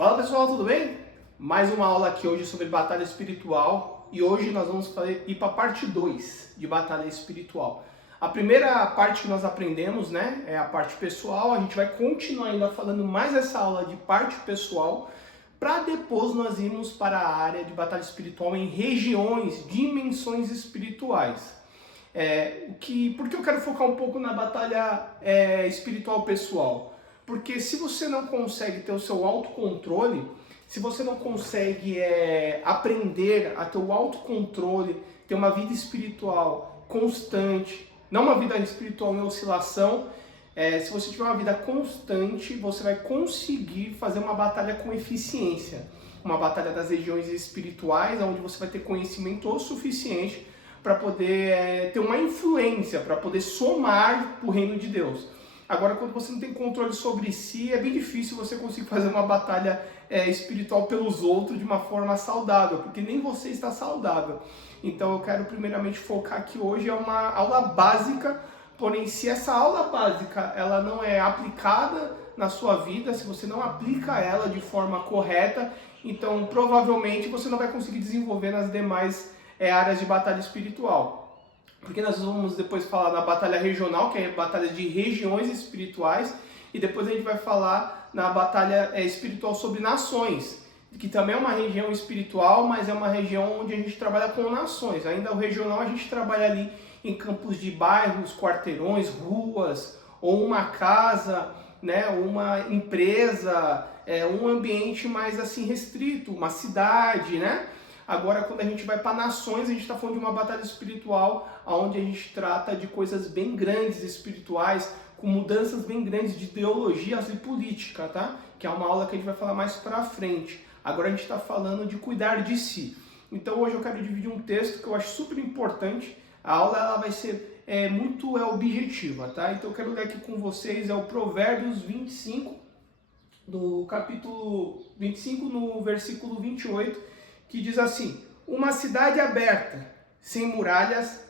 Fala pessoal, tudo bem? Mais uma aula aqui hoje sobre batalha espiritual e hoje nós vamos ir para a parte 2 de batalha espiritual. A primeira parte que nós aprendemos, né, é a parte pessoal. A gente vai continuar ainda falando mais essa aula de parte pessoal para depois nós irmos para a área de batalha espiritual em regiões, dimensões espirituais. Por que eu quero focar um pouco na batalha espiritual pessoal? Porque se você não consegue ter o seu autocontrole, se você não consegue aprender a ter o autocontrole, ter uma vida espiritual constante, não uma vida espiritual em oscilação, se você tiver uma vida constante, você vai conseguir fazer uma batalha com eficiência. Uma batalha das regiões espirituais, onde você vai ter conhecimento o suficiente para poder ter uma influência, para poder somar para o reino de Deus. Agora, quando você não tem controle sobre si, é bem difícil você conseguir fazer uma batalha espiritual pelos outros de uma forma saudável, porque nem você está saudável. Então, eu quero primeiramente focar aqui hoje é uma aula básica, porém, se essa aula básica ela não é aplicada na sua vida, se você não aplica ela de forma correta, então provavelmente você não vai conseguir desenvolver nas demais áreas de batalha espiritual. Porque nós vamos depois falar na batalha regional, que é a batalha de regiões espirituais, e depois a gente vai falar na batalha espiritual sobre nações, que também é uma região espiritual, mas é uma região onde a gente trabalha com nações. Ainda o regional a gente trabalha ali em campos de bairros, quarteirões, ruas, ou uma casa, né, uma empresa, um ambiente mais assim restrito, uma cidade, né? Agora, quando a gente vai para nações, a gente está falando de uma batalha espiritual, onde a gente trata de coisas bem grandes espirituais, com mudanças bem grandes de ideologias e política, tá? Que é uma aula que a gente vai falar mais para frente. Agora a gente está falando de cuidar de si. Então hoje eu quero dividir um texto que eu acho super importante. A aula ela vai ser muito objetiva, tá? Então eu quero ler aqui com vocês, o Provérbios 25, do capítulo 25, no versículo 28, que diz assim: uma cidade aberta, sem muralhas,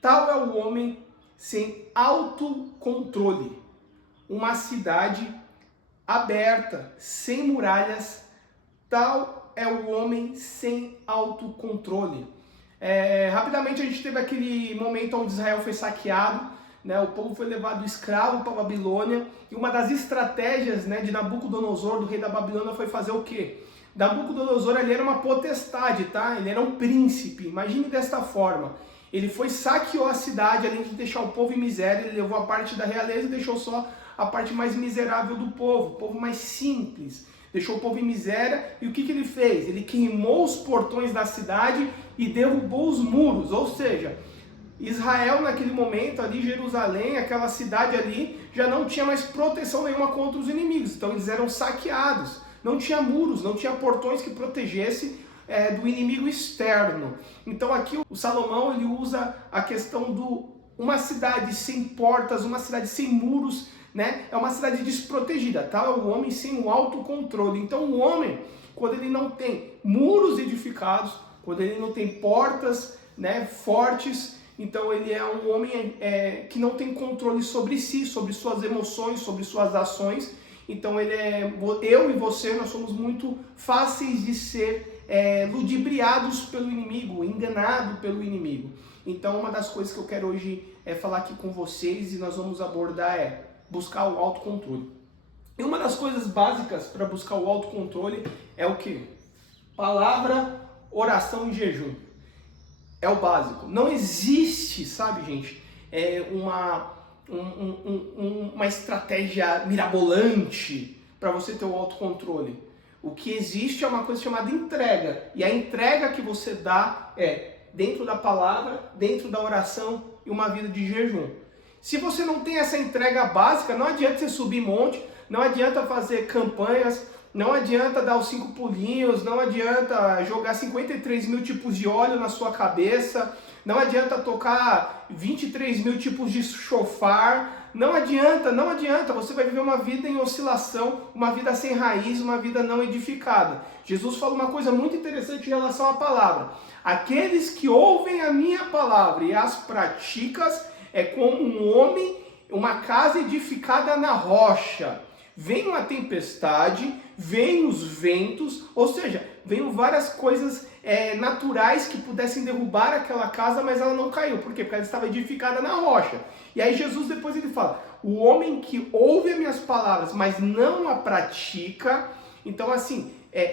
tal é o homem sem autocontrole. Uma cidade aberta, sem muralhas, tal é o homem sem autocontrole. Rapidamente a gente teve aquele momento onde Israel foi saqueado, né? O povo foi levado escravo para a Babilônia, e uma das estratégias, né, de Nabucodonosor, do rei da Babilônia, foi fazer o quê? Nabucodonosor ele era uma potestade, tá? Ele era um príncipe. Imagine desta forma. Ele saqueou a cidade, além de deixar o povo em miséria, ele levou a parte da realeza e deixou só a parte mais miserável do povo, o povo mais simples. Deixou o povo em miséria, e o que ele fez? Ele queimou os portões da cidade e derrubou os muros, ou seja, Israel naquele momento ali, Jerusalém, aquela cidade ali, já não tinha mais proteção nenhuma contra os inimigos, então eles eram saqueados. Não tinha muros, não tinha portões que protegessem do inimigo externo. Então aqui o Salomão ele usa a questão uma cidade sem portas, uma cidade sem muros, né? É uma cidade desprotegida, tá? É o homem sem o autocontrole. Então o homem, quando ele não tem muros edificados, quando ele não tem portas, né, fortes, então ele é um homem que não tem controle sobre si, sobre suas emoções, sobre suas ações. Então eu e você, nós somos muito fáceis de ser ludibriados pelo inimigo, enganados pelo inimigo. Então uma das coisas que eu quero hoje falar aqui com vocês e nós vamos abordar buscar o autocontrole. E uma das coisas básicas para buscar o autocontrole é o quê? Palavra, oração e jejum. É o básico. Não existe, sabe, gente, uma estratégia mirabolante para você ter o autocontrole. O que existe é uma coisa chamada entrega. E a entrega que você dá dentro da palavra, dentro da oração e uma vida de jejum. Se você não tem essa entrega básica, não adianta você subir monte, não adianta fazer campanhas, não adianta dar os 5 pulinhos, não adianta jogar 53 mil tipos de óleo na sua cabeça, não adianta tocar 23 mil tipos de chofar, não adianta, você vai viver uma vida em oscilação, uma vida sem raiz, uma vida não edificada. Jesus fala uma coisa muito interessante em relação à palavra: aqueles que ouvem a minha palavra e as praticam é como um homem, uma casa edificada na rocha. Vem uma tempestade, vêm os ventos, ou seja, vêm várias coisas naturais que pudessem derrubar aquela casa, mas ela não caiu. Por quê? Porque ela estava edificada na rocha. E aí Jesus depois ele fala, o homem que ouve as minhas palavras, mas não a pratica, então assim,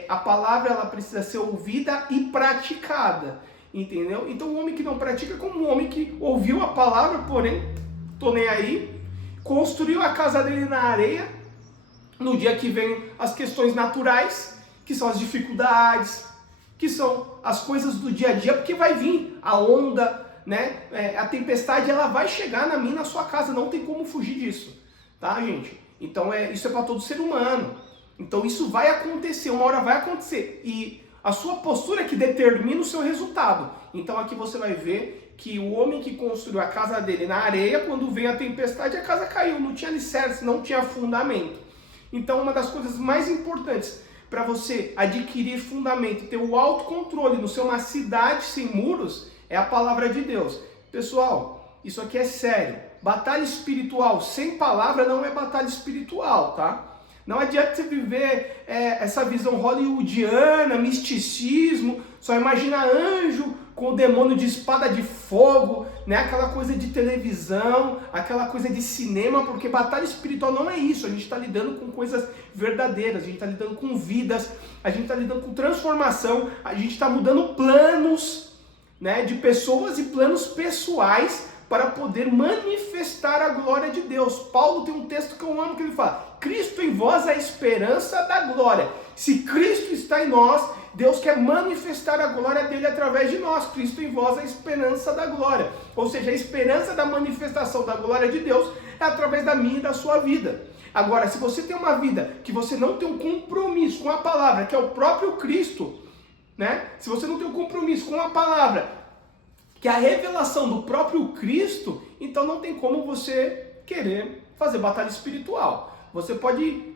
a palavra ela precisa ser ouvida e praticada, entendeu? Então o homem que não pratica é como um homem que ouviu a palavra, porém, tô nem aí, construiu a casa dele na areia, no dia que vem as questões naturais, que são as dificuldades, que são as coisas do dia a dia, porque vai vir a onda, né? A tempestade ela vai chegar na minha, na sua casa, não tem como fugir disso, tá, gente? Então isso é para todo ser humano. Então isso vai acontecer, uma hora vai acontecer e a sua postura é que determina o seu resultado. Então aqui você vai ver que o homem que construiu a casa dele na areia, quando vem a tempestade, a casa caiu, não tinha alicerce, não tinha fundamento. Então uma das coisas mais importantes para você adquirir fundamento e ter o autocontrole no ser uma cidade sem muros é a palavra de Deus. Pessoal, isso aqui é sério. Batalha espiritual sem palavra não é batalha espiritual, tá? Não adianta você viver essa visão hollywoodiana, misticismo, só imagina anjo com o demônio de espada de fogo, né? Aquela coisa de televisão, aquela coisa de cinema, porque batalha espiritual não é isso. A gente está lidando com coisas verdadeiras, a gente está lidando com vidas, a gente está lidando com transformação, a gente está mudando planos, né, de pessoas e planos pessoais para poder manifestar a glória de Deus. Paulo tem um texto que eu amo que ele fala, Cristo em vós é a esperança da glória. Se Cristo está em nós, Deus quer manifestar a glória dele através de nós. Cristo em vós é a esperança da glória. Ou seja, a esperança da manifestação da glória de Deus é através da minha e da sua vida. Agora, se você tem uma vida que você não tem um compromisso com a palavra, que é o próprio Cristo, né? Se você não tem um compromisso com a palavra, que é a revelação do próprio Cristo, então não tem como você querer fazer batalha espiritual. Você pode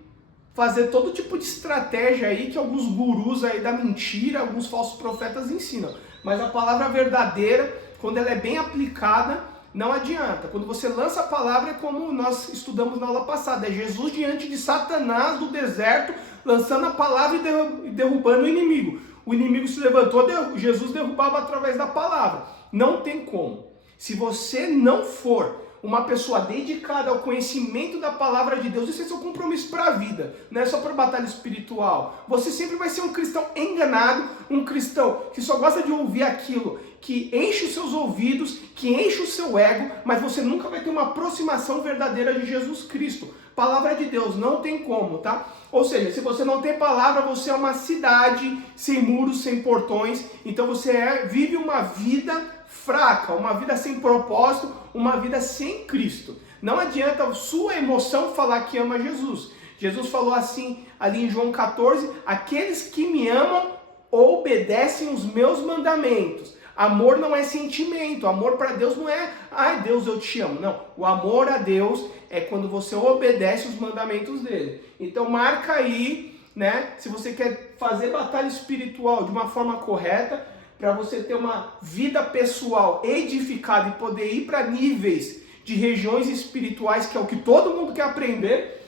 fazer todo tipo de estratégia aí que alguns gurus aí da mentira, alguns falsos profetas ensinam. Mas a palavra verdadeira, quando ela é bem aplicada, não adianta. Quando você lança a palavra, é como nós estudamos na aula passada, é Jesus diante de Satanás do deserto, lançando a palavra e derrubando o inimigo. O inimigo se levantou, Jesus derrubava através da palavra. Não tem como. Se você não for uma pessoa dedicada ao conhecimento da palavra de Deus, isso é seu compromisso para a vida, não é só para batalha espiritual. Você sempre vai ser um cristão enganado, um cristão que só gosta de ouvir aquilo que enche os seus ouvidos, que enche o seu ego, mas você nunca vai ter uma aproximação verdadeira de Jesus Cristo. Palavra de Deus, não tem como, tá? Ou seja, se você não tem palavra, você é uma cidade sem muros, sem portões, então você vive uma vida fraca, uma vida sem propósito, uma vida sem Cristo. Não adianta a sua emoção falar que ama Jesus. Jesus falou assim ali em João 14, aqueles que me amam obedecem os meus mandamentos. Amor não é sentimento, amor para Deus não é, ai Deus eu te amo, não. O amor a Deus é quando você obedece os mandamentos dele. Então marca aí, né, se você quer fazer batalha espiritual de uma forma correta, para você ter uma vida pessoal edificada e poder ir para níveis de regiões espirituais, que é o que todo mundo quer aprender,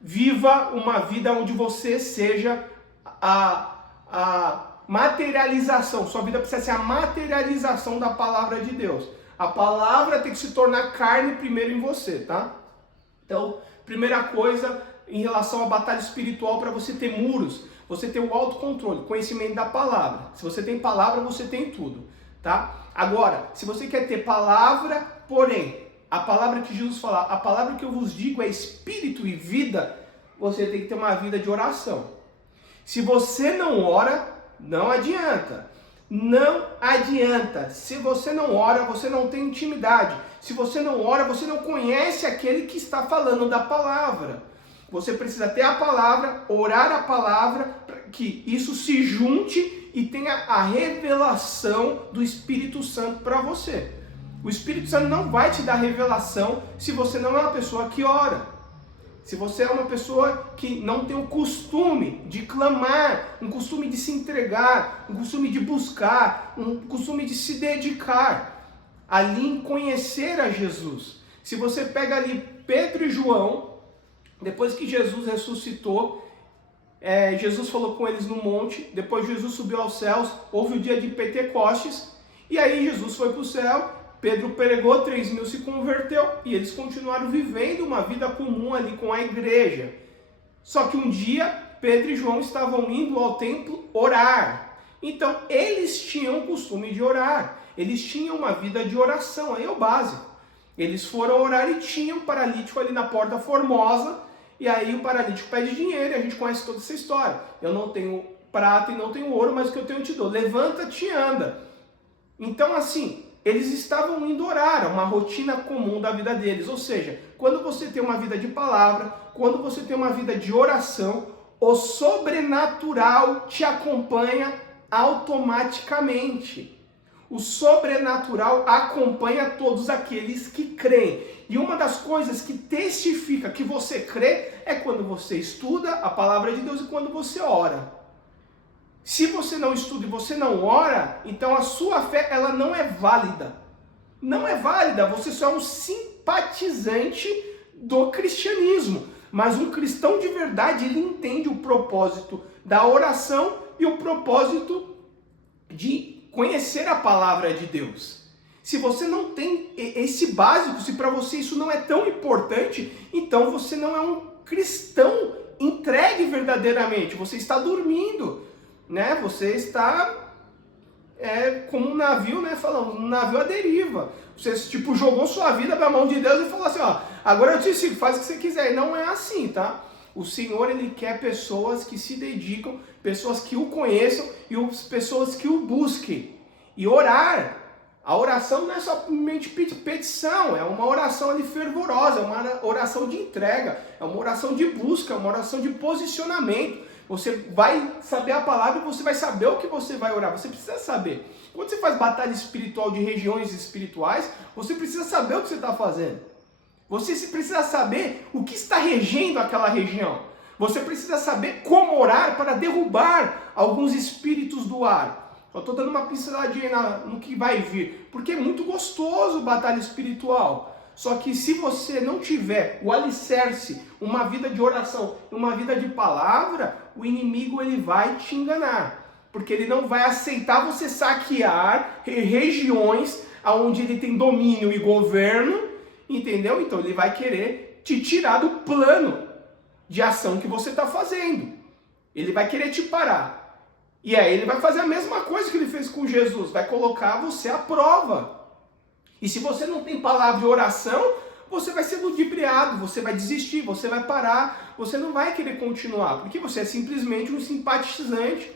viva uma vida onde você seja a materialização. Sua vida precisa ser a materialização da palavra de Deus. A palavra tem que se tornar carne primeiro em você, tá? Então, primeira coisa em relação à batalha espiritual, para você ter muros, você tem o autocontrole, conhecimento da palavra. Se você tem palavra, você tem tudo, tá? Agora, se você quer ter palavra, porém, a palavra que Jesus fala, a palavra que eu vos digo é espírito e vida, você tem que ter uma vida de oração. Se você não ora, não adianta. Não adianta. Se você não ora, você não tem intimidade. Se você não ora, você não conhece aquele que está falando da palavra. Você precisa ter a palavra, orar a palavra, para que isso se junte e tenha a revelação do Espírito Santo para você. O Espírito Santo não vai te dar revelação se você não é uma pessoa que ora. Se você é uma pessoa que não tem o costume de clamar, um costume de se entregar, um costume de buscar, um costume de se dedicar ali em conhecer a Jesus. Se você pega ali Pedro e João, depois que Jesus ressuscitou, Jesus falou com eles no monte, depois Jesus subiu aos céus, houve o dia de Pentecostes, e aí Jesus foi para o céu, Pedro pregou, 3.000 se converteu, e eles continuaram vivendo uma vida comum ali com a igreja. Só que um dia, Pedro e João estavam indo ao templo orar. Então, eles tinham o costume de orar, eles tinham uma vida de oração, aí é o básico. Eles foram orar e tinham um paralítico ali na Porta Formosa, e aí o paralítico pede dinheiro, e a gente conhece toda essa história. Eu não tenho prata e não tenho ouro, mas o que eu tenho eu te dou. Levanta-te e anda. Então, assim, eles estavam indo orar, uma rotina comum da vida deles. Ou seja, quando você tem uma vida de palavra, quando você tem uma vida de oração, o sobrenatural te acompanha automaticamente. O sobrenatural acompanha todos aqueles que creem. E uma das coisas que testifica que você crê é quando você estuda a palavra de Deus e quando você ora. Se você não estuda e você não ora, então a sua fé ela não é válida. Não é válida, você só é um simpatizante do cristianismo. Mas um cristão de verdade, ele entende o propósito da oração e o propósito de conhecer a palavra de Deus. Se você não tem esse básico, se para você isso não é tão importante, então você não é um cristão entregue verdadeiramente. Você está dormindo, né? Você está como um navio, né? Falando, um navio à deriva. Você tipo jogou sua vida para a mão de Deus e falou assim, ó, agora eu te sigo, faz o que você quiser. E não é assim, tá? O Senhor, ele quer pessoas que se dedicam, pessoas que o conheçam e pessoas que o busquem. E orar, a oração não é somente petição, é uma oração ali fervorosa, é uma oração de entrega, é uma oração de busca, é uma oração de posicionamento. Você vai saber a palavra e você vai saber o que você vai orar, você precisa saber. Quando você faz batalha espiritual de regiões espirituais, você precisa saber o que você está fazendo. Você precisa saber o que está regendo aquela região. Você precisa saber como orar para derrubar alguns espíritos do ar. Eu estou dando uma pinceladinha no que vai vir, porque é muito gostoso batalha espiritual. Só que se você não tiver o alicerce, uma vida de oração, uma vida de palavra, o inimigo ele vai te enganar. Porque ele não vai aceitar você saquear regiões onde ele tem domínio e governo, entendeu? Então ele vai querer te tirar do plano de ação que você está fazendo. Ele vai querer te parar. E aí ele vai fazer a mesma coisa que ele fez com Jesus, vai colocar você à prova. E se você não tem palavra de oração, você vai ser ludibriado, você vai desistir, você vai parar, você não vai querer continuar, porque você é simplesmente um simpatizante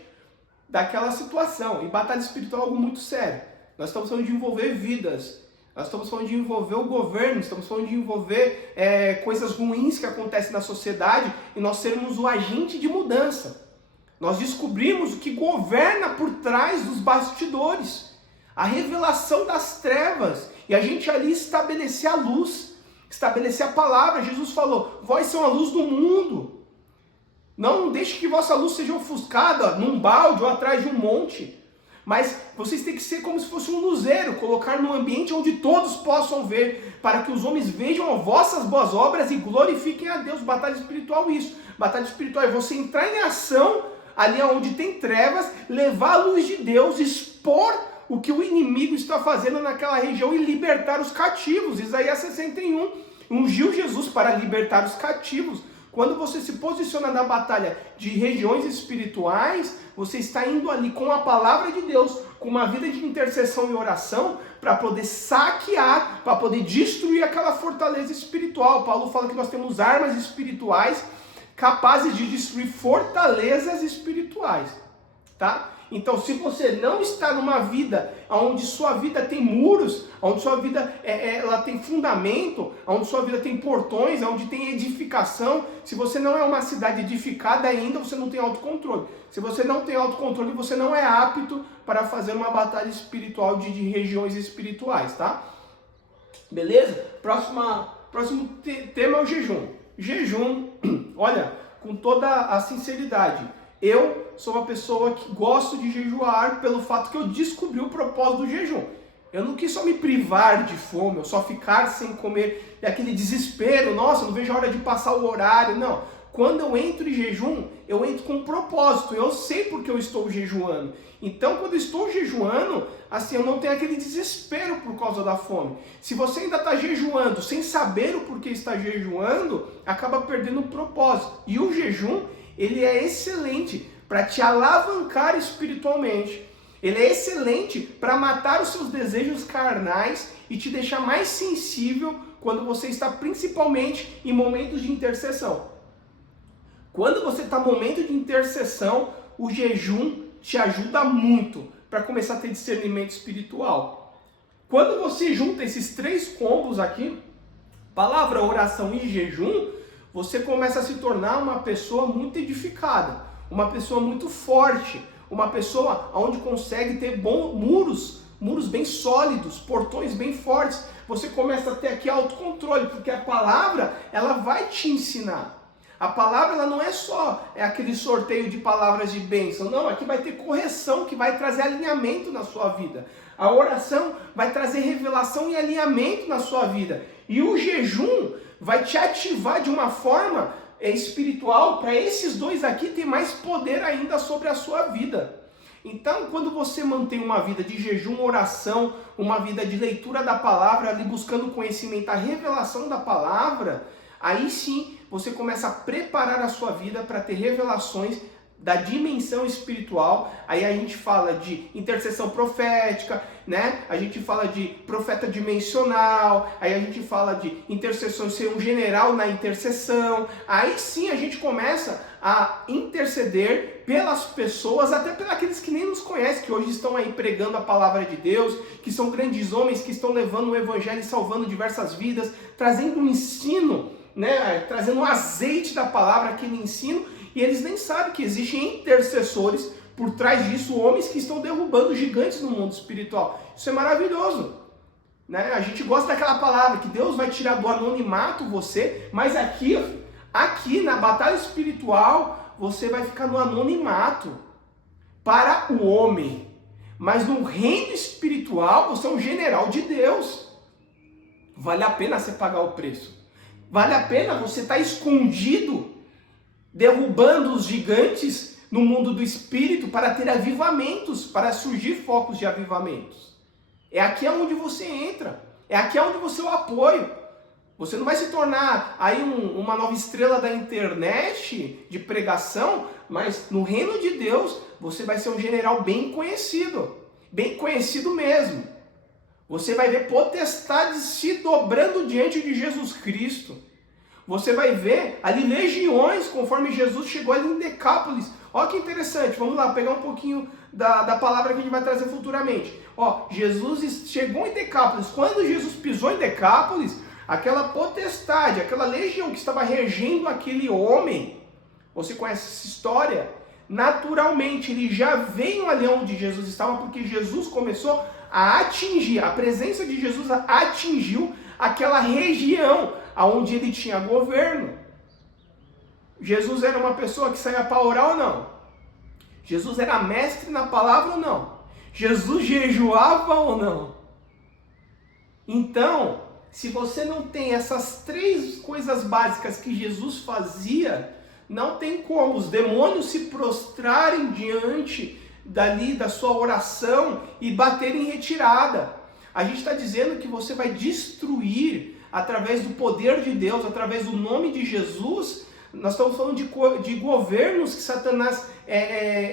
daquela situação. E batalha espiritual é algo muito sério. Nós estamos falando de envolver vidas, nós estamos falando de envolver o governo, estamos falando de envolver coisas ruins que acontecem na sociedade e nós sermos o agente de mudança. Nós descobrimos o que governa por trás dos bastidores, a revelação das trevas, e a gente ali estabelecer a luz, estabelecer a palavra. Jesus falou, vós são a luz do mundo. Não deixe que vossa luz seja ofuscada num balde ou atrás de um monte, mas vocês têm que ser como se fosse um luzeiro, colocar num ambiente onde todos possam ver, para que os homens vejam as vossas boas obras e glorifiquem a Deus. Batalha espiritual isso. Batalha espiritual é você entrar em ação ali onde tem trevas, levar a luz de Deus, expor o que o inimigo está fazendo naquela região e libertar os cativos. Isaías 61, ungiu Jesus para libertar os cativos. Quando você se posiciona na batalha de regiões espirituais, você está indo ali com a palavra de Deus, com uma vida de intercessão e oração, para poder saquear, para poder destruir aquela fortaleza espiritual. Paulo fala que nós temos armas espirituais capazes de destruir fortalezas espirituais, tá? Então, se você não está numa vida onde sua vida tem muros, onde sua vida ela tem fundamento, onde sua vida tem portões, onde tem edificação, se você não é uma cidade edificada ainda, você não tem autocontrole. Se você não tem autocontrole, você não é apto para fazer uma batalha espiritual de regiões espirituais, tá? Beleza? Próximo tema é o jejum. Jejum, olha, com toda a sinceridade, eu sou uma pessoa que gosto de jejuar pelo fato que eu descobri o propósito do jejum. Eu não quis só me privar de fome, eu só ficar sem comer, e aquele desespero, nossa, não vejo a hora de passar o horário, não. quando eu entro em jejum, eu entro com um propósito, eu sei porque eu estou jejuando. Então, quando eu estou jejuando, assim, eu não tenho aquele desespero por causa da fome. Se você ainda está jejuando sem saber o porquê está jejuando, acaba perdendo o propósito. E o jejum, ele é excelente para te alavancar espiritualmente. Ele é excelente para matar os seus desejos carnais e te deixar mais sensível quando você está principalmente em momentos de intercessão. Quando você está em momento de intercessão, o jejum te ajuda muito para começar a ter discernimento espiritual. Quando você junta esses 3 combos aqui, palavra, oração e jejum, você começa a se tornar uma pessoa muito edificada, uma pessoa muito forte, uma pessoa onde consegue ter muros bem sólidos, portões bem fortes. Você começa a ter aqui autocontrole, porque a palavra, ela vai te ensinar. A palavra, ela não é só aquele sorteio de palavras de bênção, não, aqui vai ter correção, que vai trazer alinhamento na sua vida. A oração vai trazer revelação e alinhamento na sua vida. E o jejum vai te ativar de uma forma espiritual para esses 2 aqui ter mais poder ainda sobre a sua vida. Então, quando você mantém uma vida de jejum, oração, uma vida de leitura da palavra, ali buscando conhecimento, a revelação da palavra, aí sim você começa a preparar a sua vida para ter revelações da dimensão espiritual. Aí a gente fala de intercessão profética, né? A gente fala de profeta dimensional, aí a gente fala de intercessão, ser um general na intercessão. Aí sim a gente começa a interceder pelas pessoas, até pelos aqueles que nem nos conhecem, que hoje estão aí pregando a palavra de Deus, que são grandes homens que estão levando o evangelho e salvando diversas vidas, trazendo um ensino, né? Trazendo um azeite da palavra, aquele ensino. E eles nem sabem que existem intercessores por trás disso, homens que estão derrubando gigantes no mundo espiritual. Isso é maravilhoso, né? A gente gosta daquela palavra que Deus vai tirar do anonimato você, mas aqui na batalha espiritual você vai ficar no anonimato para o homem. Mas no reino espiritual você é um general de Deus. Vale a pena você pagar o preço. Vale a pena você estar escondido, derrubando os gigantes no mundo do espírito para ter avivamentos, para surgir focos de avivamentos. É aqui onde você entra, é aqui onde você é o apoio. Você não vai se tornar aí uma nova estrela da internet de pregação, mas no reino de Deus você vai ser um general bem conhecido mesmo. Você vai ver potestades se dobrando diante de Jesus Cristo. Você vai ver ali legiões, conforme Jesus chegou ali em Decápolis. Olha que interessante, vamos lá, pegar um pouquinho da palavra que a gente vai trazer futuramente. Ó, Jesus chegou em Decápolis. Quando Jesus pisou em Decápolis, aquela potestade, aquela legião que estava regendo aquele homem, você conhece essa história? Naturalmente, eles já veio ali onde Jesus estava, porque Jesus começou a atingir, a presença de Jesus atingiu aquela região onde ele tinha governo. Jesus era uma pessoa que saía para orar ou não? Jesus era mestre na palavra ou não? Jesus jejuava ou não? Então, se você não tem essas 3 coisas básicas que Jesus fazia, não tem como os demônios se prostrarem diante dali da sua oração e baterem em retirada. A gente está dizendo que você vai destruir através do poder de Deus, através do nome de Jesus. Nós estamos falando de governos que Satanás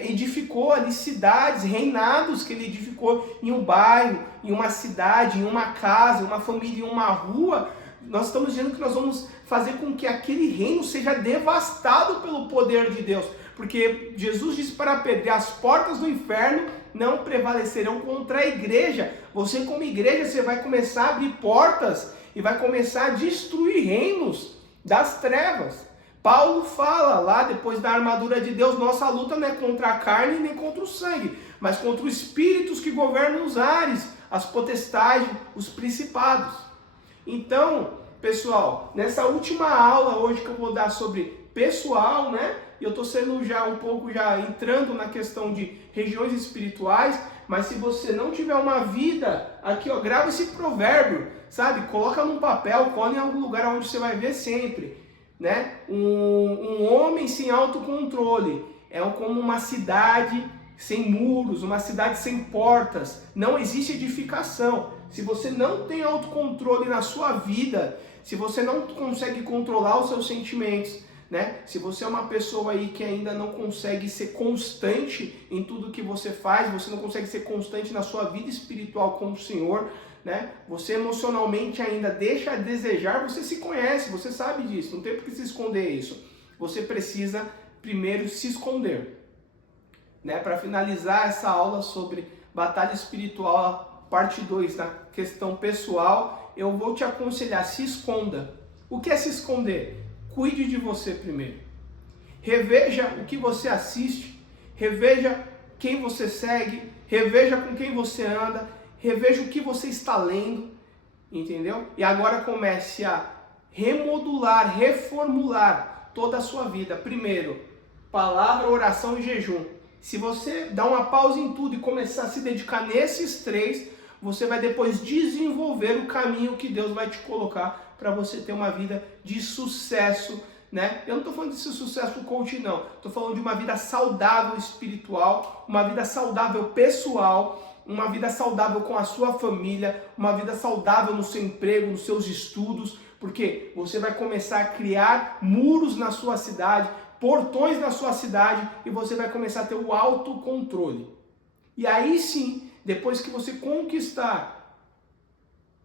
edificou ali, cidades, reinados que ele edificou em um bairro, em uma cidade, em uma casa, uma família, em uma rua. Nós estamos dizendo que nós vamos fazer com que aquele reino seja devastado pelo poder de Deus. Porque Jesus disse para Pedro, as portas do inferno não prevalecerão contra a igreja. Você como igreja, você vai começar a abrir portas e vai começar a destruir reinos das trevas. Paulo fala lá, depois da armadura de Deus, nossa luta não é contra a carne nem contra o sangue, mas contra os espíritos que governam os ares, as potestades, os principados. Então, pessoal, nessa última aula hoje que eu vou dar sobre pessoal, né? E eu estou sendo já um pouco entrando na questão de regiões espirituais, mas se você não tiver uma vida, aqui ó, grava esse provérbio, sabe? Coloca num papel, cola em algum lugar onde você vai ver sempre. né? Um homem sem autocontrole é como uma cidade sem muros, uma cidade sem portas. Não existe edificação. Se você não tem autocontrole na sua vida, se você não consegue controlar os seus sentimentos, né? Se você é uma pessoa aí que ainda não consegue ser constante em tudo que você faz, você não consegue ser constante na sua vida espiritual com o Senhor, né? Você emocionalmente ainda deixa a desejar, você se conhece, você sabe disso, não tem por que se esconder isso. Você precisa primeiro se esconder, né? Para finalizar essa aula sobre batalha espiritual, parte 2, na questão pessoal, eu vou te aconselhar, se esconda. O que é se esconder? Cuide de você primeiro. Reveja o que você assiste, reveja quem você segue, reveja com quem você anda, reveja o que você está lendo, entendeu? E agora comece a remodular, reformular toda a sua vida. Primeiro, palavra, oração e jejum. Se você dar uma pausa em tudo e começar a se dedicar nesses 3, você vai depois desenvolver o caminho que Deus vai te colocar para você ter uma vida de sucesso, né? Eu não estou falando desse sucesso coach, não. Estou falando de uma vida saudável espiritual, uma vida saudável pessoal, uma vida saudável com a sua família, uma vida saudável no seu emprego, nos seus estudos, porque você vai começar a criar muros na sua cidade, portões na sua cidade, e você vai começar a ter o autocontrole. E aí sim, depois que você conquistar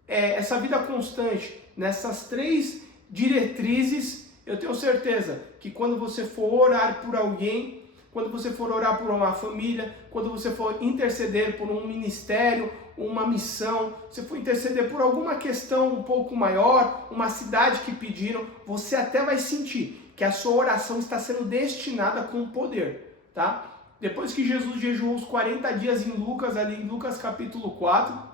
essa vida constante nessas 3 diretrizes, eu tenho certeza que quando você for orar por alguém, quando você for orar por uma família, quando você for interceder por um ministério, uma missão, você for interceder por alguma questão um pouco maior, uma cidade que pediram, você até vai sentir que a sua oração está sendo destinada com poder, tá? Depois que Jesus jejuou os 40 dias em Lucas, ali em Lucas capítulo 4,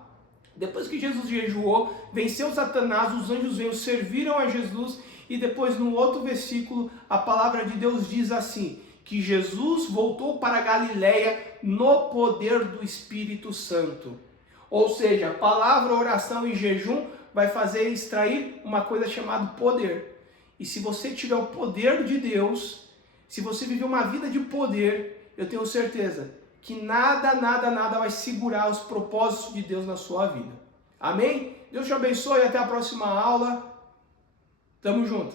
depois que Jesus jejuou, venceu Satanás, os anjos veio, serviram a Jesus, e depois no outro versículo, a palavra de Deus diz assim, que Jesus voltou para a Galileia no poder do Espírito Santo. Ou seja, palavra, oração e jejum vai fazer extrair uma coisa chamada poder. E se você tiver o poder de Deus, se você viver uma vida de poder, eu tenho certeza que nada vai segurar os propósitos de Deus na sua vida. Amém? Deus te abençoe e até a próxima aula. Tamo junto.